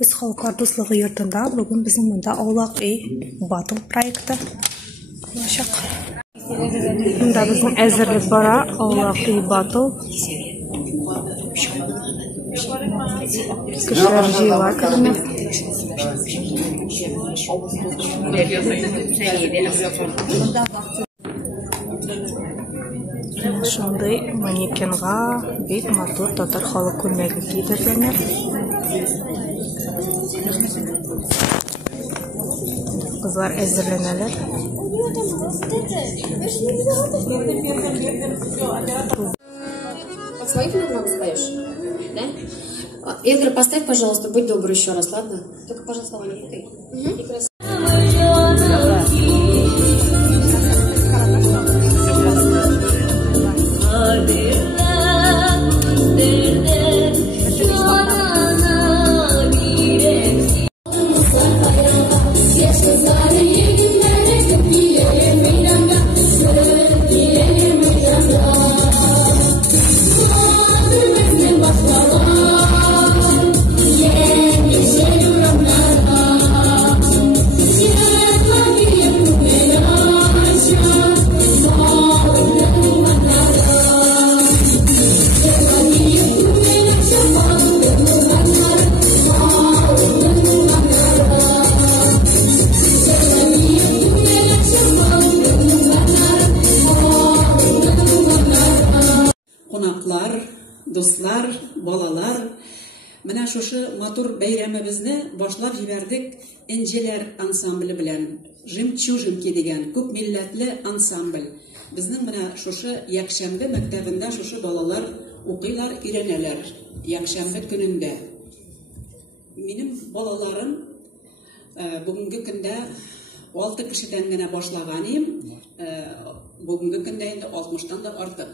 Biz Halklar Dostluğu yurtunda bugün bizim bunda Aulaq Batıl proyekti olacak. Bunda bizim əzirlik bara Aulaq Batıl. Kışlar jiva kırmı. Şunday manekenga bir motor tatar halı kömegi giydirgenler. Kızlar әзірленелер. Под своих ног встаешь? Да? Эдгар, поставь, пожалуйста, будь добр еще раз, ладно? Только, пожалуйста, не ты. Konaklar, dostlar, balalar, mana şoşu motor beyramimizni boshlab jiberdik Injeler ansambli bilan. Jimchujimki degan ko'p millatli ansambl. Bizning mana şoşu yakshanba maktabida şoşu balalar o'qiylar, öğreneler yakshanba kunida. Mening balalarim bugungi kunda 6 kishidan gana boshlaganim, bugungi kunda endi 60 dan da ortiq.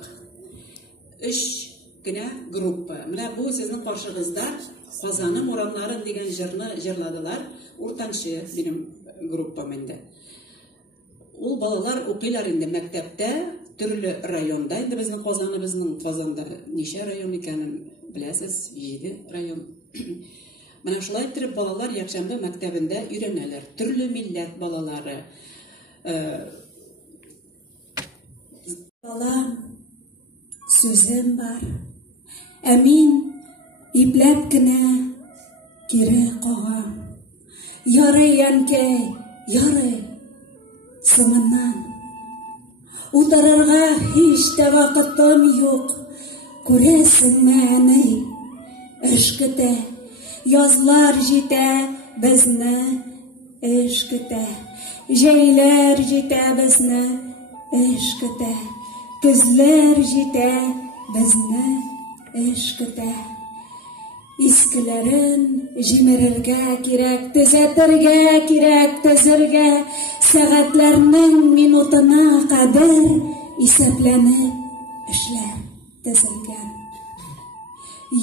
3 güne gruppa. Mana bu sizning qarshingizda Qozonim oramlarim degan jirni jirladilar. O'rtanchi benim gruppam endi. Ul balalar o'qiylar endi maktabda, turli rayonda. Endi bizning Qozonda necha rayon ekanini bilasiz? 7 rayon. Mana shulay turib balalar yakshanba maktabida o'rganalar. Turli millat balalari. Sözüm var. Emin iplep kine kiri koğam. Yarı yanke yarı sımından. Utarırga hiç de vakitim yok. Kuresin meni aşkıte. Yazlar jite bizni aşkıte. Jeyler jite bizni aşkıte. Gözler jite bizni aşkıte. İskilerin jimerirge kirek, tezetirge kirek, tezirge. Saatlerinin minutuna kadar iseplenip işler tezirgen.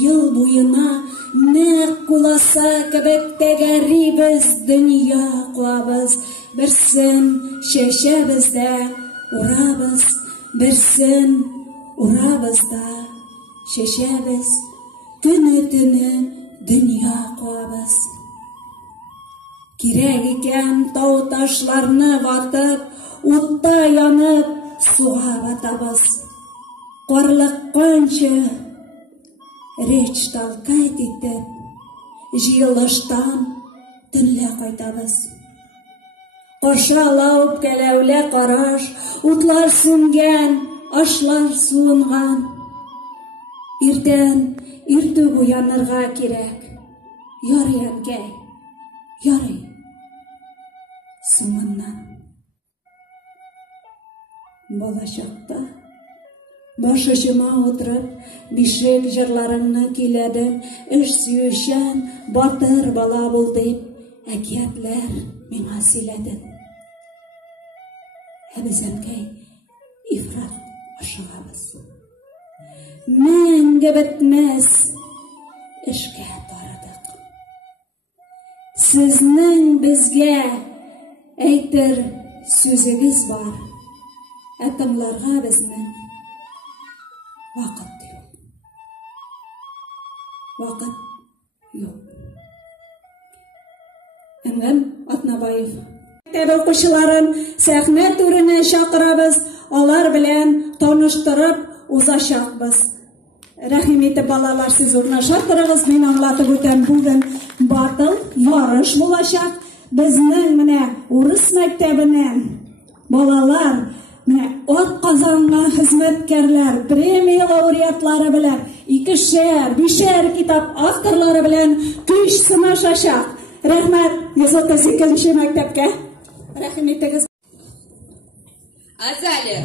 Yıl boyuna ne kulasa kebek tegeribiz dünya kulabız. Birsin şeşebizde urabız. Birsin urabızda şeşebiz, günü dünya koyabız. Kirek iken tağ taşlarını batıp, utta yanıp suğa batabız. Qarlık qancha reç talkayt etip, jiyilishdan tünle qaytabız. Qarşalab kelevle qaraş, utlar süngen, aşlar suungan. Irden irtug uyanırga kirek, yarı yanke, yarı sımından. Bolacakta başıma oturup bişek jırlarını kiledim, iş süyüşen batır bala bul deyip ekiyatlar mena siledin. Bizimki ifrat aşığımız. Menge bitmez işke taradık. Sizning bizge aytir sözünüz var. Atamlarga bizning vaqt yok. Vaqt yok. Әнгәм Атнабаев. Мәктәп укучыларын сәхнә түренә чакырабыз, алар белән таныштырып узачакбыз. Рәхим итеп балалар, сез урнаша торыгыз, мин аңлатып үтәм, бүген батыл ярыш булачак. Безнең менә урыс мәктәбеннән балалар менә атказанган хезмәткәрләр, премия лауреатлары белән 2-5 китап авторлары белән көч сынашачак. Рәхмәт 138-нче мәктәпкә. Рәхим итегез. Азалия,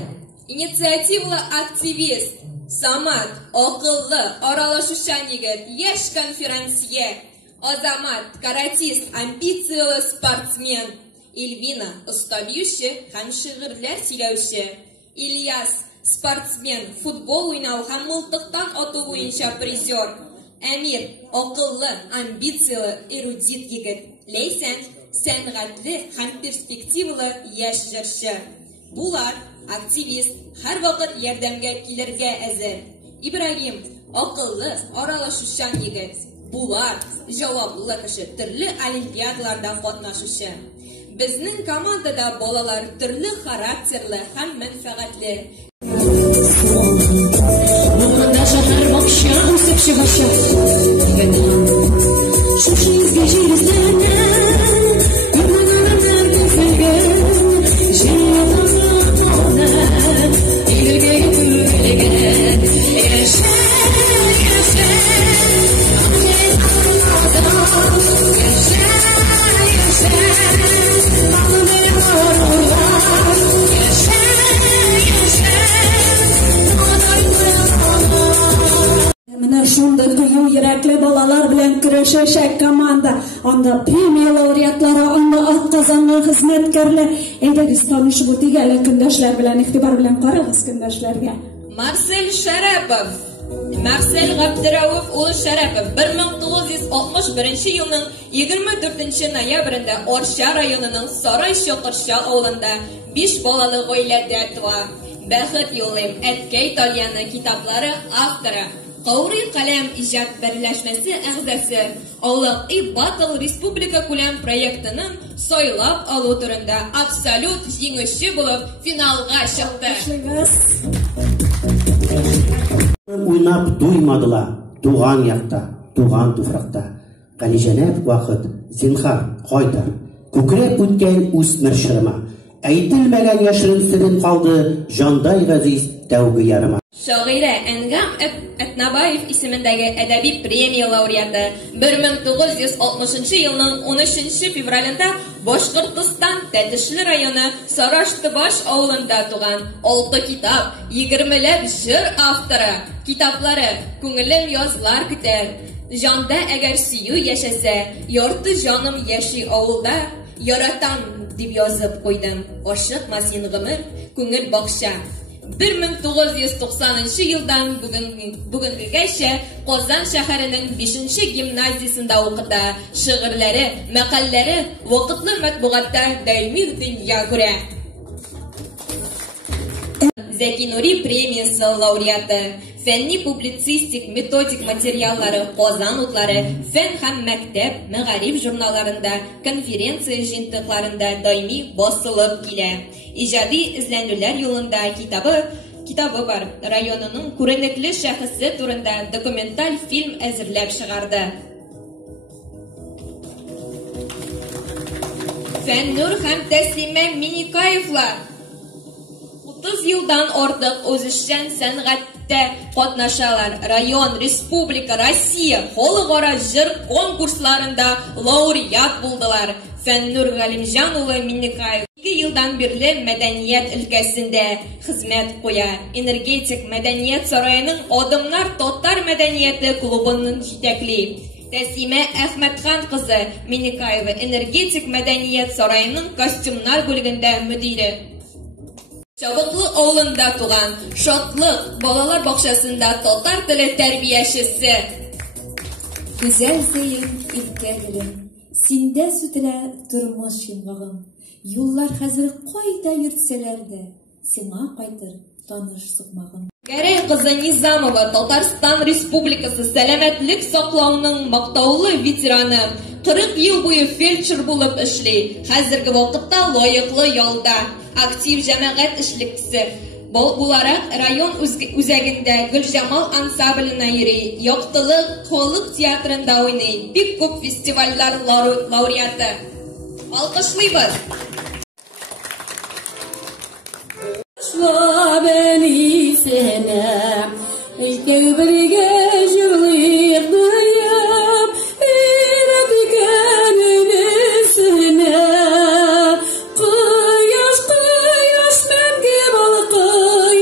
инициативлы активист, Самат, акыллы, аралашучан егет, яшь конферансье, Азамат, каратист, амбициялы спортсмен, Ильвина, оста биюче һәм шигырьләр сөйләүче, Ильяс, спортсмен, футбол уйнау һәм мылтыктан ату буенча призер, Әмир, акыллы, амбициялы, эрудит егет, Ләйсән, сәнгатьле һәм перспективалы яшь җырчы. Булар, активист, һәр вакыт ярдәмгә килергә әзер. Ибраһим, акыллы, аралашучан егет. Булар, җаваплы кеше, төрле олимпиадаларда катнашучы. Безнең командада балалар төрле характерлы һәм мәнфәгатьле. Монда шәһәр бакча үсеп чыгача. Шушы изге җирезләрне, күрмәгәннәр күргән. Менә шундый кыю йөрәкле балалар белән көрәшәчәк команда, анда премия лауреатлары, анда атказанган хезмәткәрләр. Әйдәгез танышып үтик әле көндәшләр белән, игътибар белән карагыз көндәшләргә. Марсель Шәрәпов, Марсель Габдрәүф улы Шәрәпов 1961 елның 24 ноябрендә Орша районының Сарай Чокырша авылында 5 балалы гаиләдә туа. Бәхет юлым, әткәй Итальяны китаплары авторы, Каурый каләм иҗат берләшмәсе әгъзасы, Аулак Батыл республика күләм проектының сайлап алу турында абсолют җиңүче булып финалга чыкты. Уйнап туймадылар, туган якта, туган туфракта. Галиҗәнәт вакыт, зинһар, кайтар. Күкрәп үткән үсмер шырыма. Әйтелмәгән яшерен сирен калды, җандай газиз тәүге ярыма. Шагыйрә Әнгәм Атнабаев исемендәге әдәби премия лауреаты 1960 елның 13 февралендә Башкортстан Тәтешле районы Сараштыбаш авылында туган. 6 китап, 20ләп җыр авторы. Китаплары Күңелем язлар көтәр. Җанда әгәр сөю яшәсә, ярты җаным яши авылда. Яратам дип язып куйдым. Ашыкма син гомер, күңел бакча. 1990 елдан бүгенгәчә Казан шәһәренең 5-нче гимназиясендә укыта. Шигырьләре, мәкаләләре вакытлы матбугатта даими дөнья күрә. Зәки Нури премиясе лауреаты, фәнни публицистик методик материаллары Казан утлары, фән һәм мәктәп, мәгариф журналларында, конференция җыентыкларында даими басылып килә. Иҗади эзләнүләр юлында китабы бар. Районының күренекле шәхесе турында документаль фильм әзерләп чыгарды. Фәннур һәм Тәслимә Миникаевлар 30 елдан артык үзешчән сәнгатьтә катнашалар. Район, республика, Россия, халыкара җыр конкурсларында лауреат булдылар. Фәннур Галимҗан улы Миникаев 2 елдан бирле мәдәният өлкәсендә хезмәт куя. Энергетик мәдәният сараеның Адымнар татар мәдәнияте клубының җитәкли. Тәслимә Әхмәтхан кызы Миникаева энергетик мәдәният сараеның костюмнар бүлегендә мөдире. Чабыклы авылында туган, шатлык балалар бакчасында татар теле тәрбиячесе. Güzel зәйен илкәдерем, синдә сүтелә тормыш йомгагым. Юллар хәзер кайда йөртсәләр дә, сиңа кайтыр таныш сукмагым. Гәрәй кызы Низамова Татарстан Республикасы сәламәтлек саклауның мактаулы ветераны, 40 ел буе фельдшер булып эшли. Хәзерге вакытта лаеклы ялда актив җәмәгать эшлекчесе буларак район үзәгендә Гөлҗамал ансамбленә йөри. Яктылык халык театрында уйный. Бик күп фестивальләр лауреаты. Алкышлыйбыз. Beni sene Kevbirge jırlayıp duyup İredigenin üstüne Kıyaş menge balkay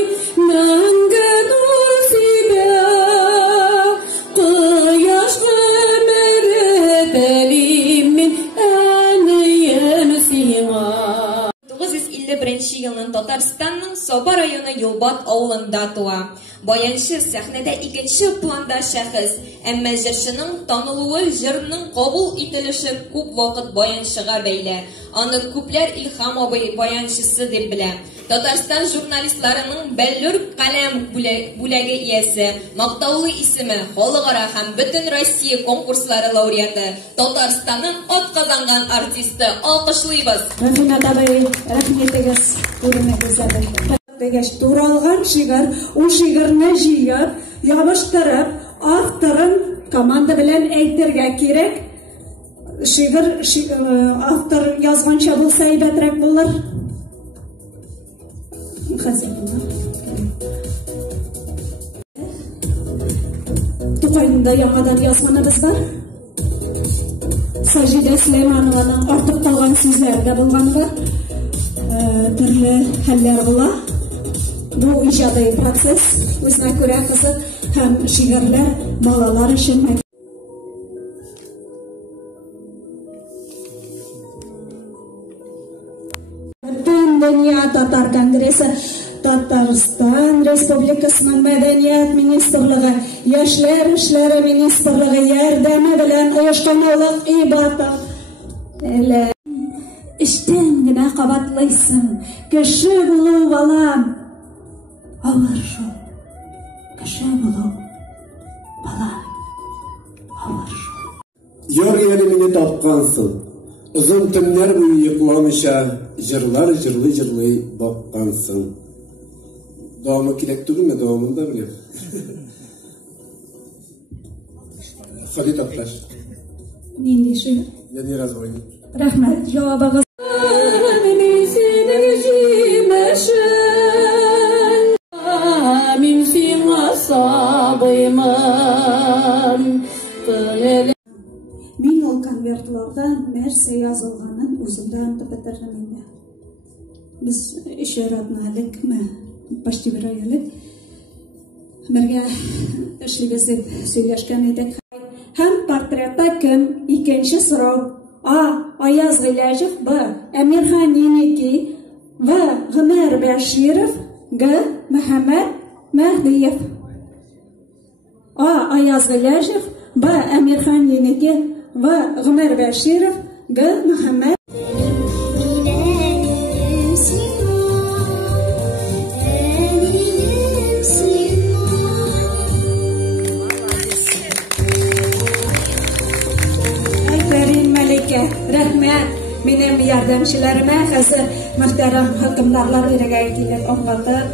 Menge nur sile Kıyaş meret elimin Eneyem sima 1951 елның Татарстанның Саба районы Юлбат авылында туа. Баянчы сәхнәдә икенче планда шәхес, әмма җырчының танылуы, җырның кабул ителеше күп вакыт баянчыга бәйле. Аны күпләр Илһам абый баянчысы дип белә. Татарстан журналистларының Бәллүр каләм бүләге иясе, мактаулы исеме, халыкара һәм бөтен Россия конкурслары лауреаты, Татарстанның атказанган артисты. Алкышлыйбыз. Рәхмәт абый, рәхмәтегез, күренегез әле. Дегәч туралган шигырь, ул шигырьне җыеп, ябыштырып, авторын команда белән әйтергә кирәк. Шигырь автор язганча булса әйбәтрәк булыр. Тукайында яңадан язганыбыз бар. Саҗидә Сөләйманованың артык калган сүзләре дә булган бар. Төрле хәлләр була. Бу иҗади процесс үзенә күрә кызык һәм шигырьләр балалар өчен Dünya Tatar Kongresi Татарстан Республикасының Мәдәният министрлыгы, Яшьләр эшләре министрлыгы ярдәме белән оешкан улык ибата. Эштән генә кабатлыйсың, кеше булу балам. Алар шул. Кеше булу балам. Алар шул. Яр мине тапкансың. Узын төннәр буе йокламыйча, җырлар җырлый баккансың. Давамы кирәк түгелме? Давамын да беләм. Сәлит апташ. Нинди шигырь? Яни развой. Рәхмәт, җавабыгыз. Мин сиңа сабыймын. Мин ул конвертлардан нәрсә язылганын үземдә онытып бетердем инде. Без ишаратнәлекме, почти бер ай элек бергә эшлибез дип сөйләшкән идек. Һәм портретта кем? Икенче сорау. А. Аяз Гыйләҗев. Б. Әмирхан Еники. В. Гомәр Бәширов. Г. Мөхәммәд Мәһдиев. А. Аяз Гыйләҗев. Б. Әмирхан Еники. В. Гомәр Бәширов. Г. Мөхәммәд Рәхмәт минем ярдәмчеләремә, хәзер мөхтәрәм хөкемдарлар ирегә килеп аңлатып,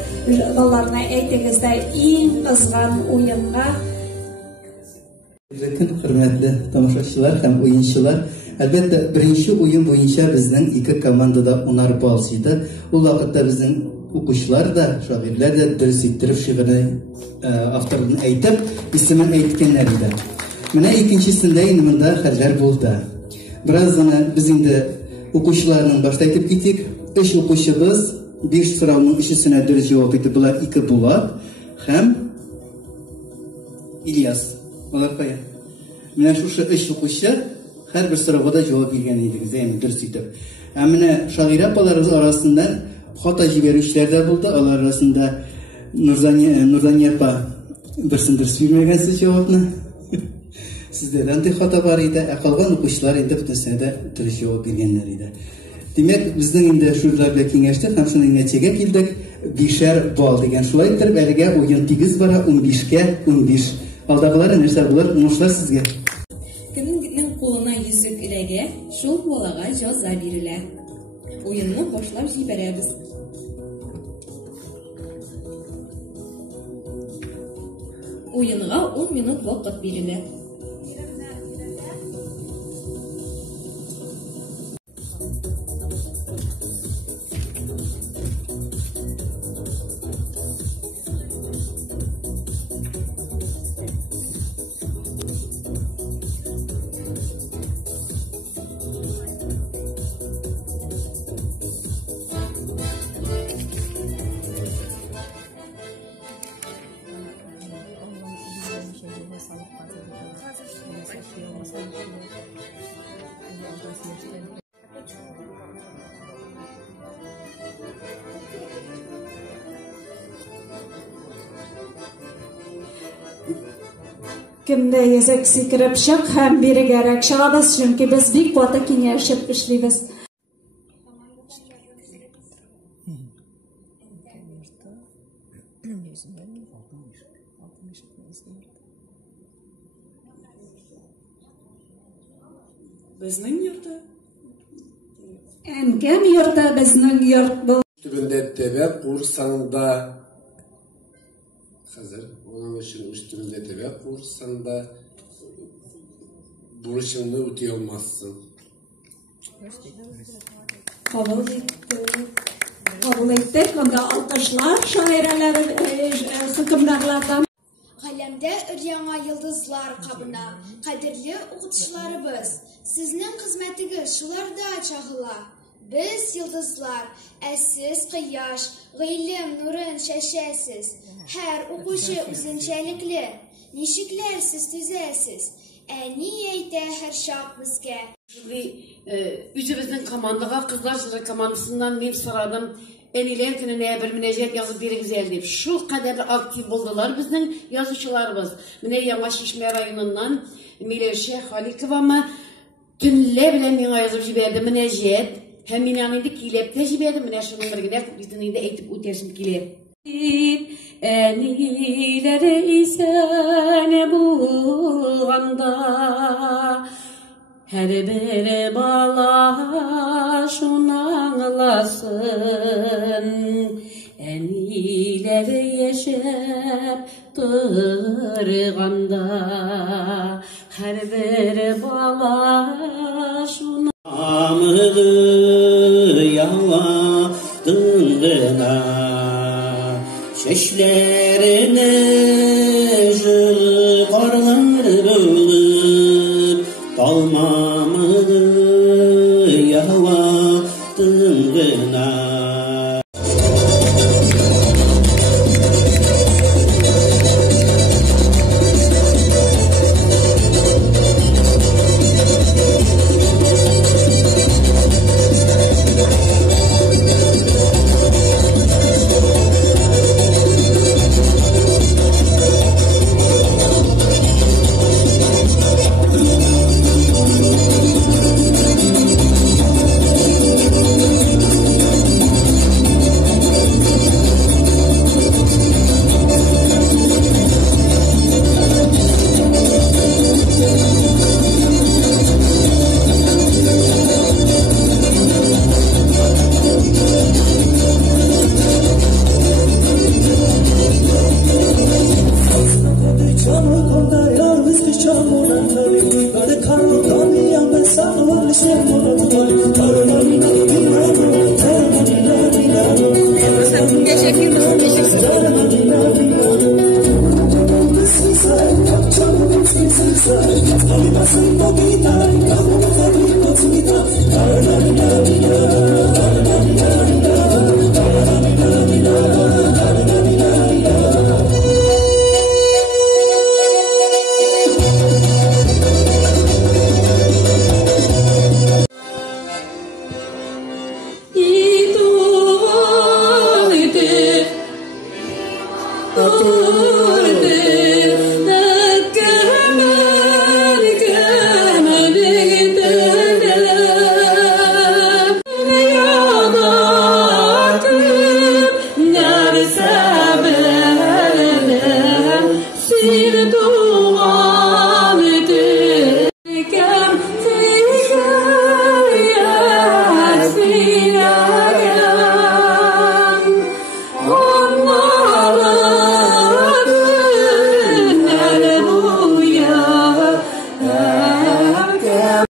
балаларына әйтегез дә иң кызган уенга. Хөрмәтле тамашачылар һәм уенчылар, әлбәттә, беренче уен буенча безнең ике командада 10 балл җыйды. Ул вакытта безнең укучылар да, шагыйрьләр дә дөрес иттереп шигырьне авторын әйтеп, исемен әйткәннәр иде. Менә икенчесендә инде монда хәлләр булды. Birazdan biz indi укучыларның башта әйтеп китик. 3 укучыбыз 5 сорауның икесенә дөрес җавап итеп, булар 2 Булат һәм Ильяс. Алар кая? Менә шушы 3 укучы һәрбер сорауга да җавап биргән идегез, әйме дөрес итеп. Ә менә шагыйрә апаларыбыз арасында хата җибәрүчеләр дә булды. Алар арасында Нурзания апа берсен дөрес бирмәгәнсез җавапны. Sizlerden de hata var idi, kalgan укучылар инде бөтенсенә дә дөрес җавап биргәннәр иде. Димәк, безнең инде шулар белән киңәштек һәм шуның нәтиҗәгә килдек. 5 балл дигән шулай итеп, әлегә уен тигез бара, 15-кә 15. Алдагылары нәрсә булыр? Уңышлар сезгә. Кемнең Қолына yüzük ilege, şol bolağa жаза берілі. Oyununu boşlap жиберебіз. Oyunға 10 minut vaqt берілі. Kimde yezek sikirip şık hem biri gerek şabız çünkü biz bir kuata kinyerşip işliyiz. Bizning yurtda. Enkam yurtta bizning yurt bu. Üstünde tebe kursanda hazır onun için üstünde tebe kursanda buruşunu öteyemezsin. Kabul ettik. Onda alkışlar şairelerin hükümdarlardan. Galemde üryanğa yıldızlar kabına, kadirli okutuşlarыбыз. Sizning xizmetigiz şularda çağıla. Biz yıldızlar, siz quyosh, g'ilim nurin shashasiz. Her o'qushi o'zinchalikli, neshiklar siz tuzasiz. Niyeyte her şap bizga. Üzümüzün komandaga kızlar jiri komandasından men soradım. Eniler gününe bir müneccet yazıp biri güzel deyip. Şu kadar aktif oldular bizning yazıcılarımız. Mine Yamaşişme rayonundan Milevşe Halikova mı tünle bilen mena yazıp jiberdi müneccet. Hem minanıydı kilep de jiberdi. Mine şunun birgine kuplitiniydi eytip utersin kilep. Enilere isene bulganda her bir bala şunu anlasın. Enileri yaşap durganda her bir bala şunu amıdı yaladın gına çeşlerine jıl karlar bölüp kalmamadı yaladın gına. Thank you.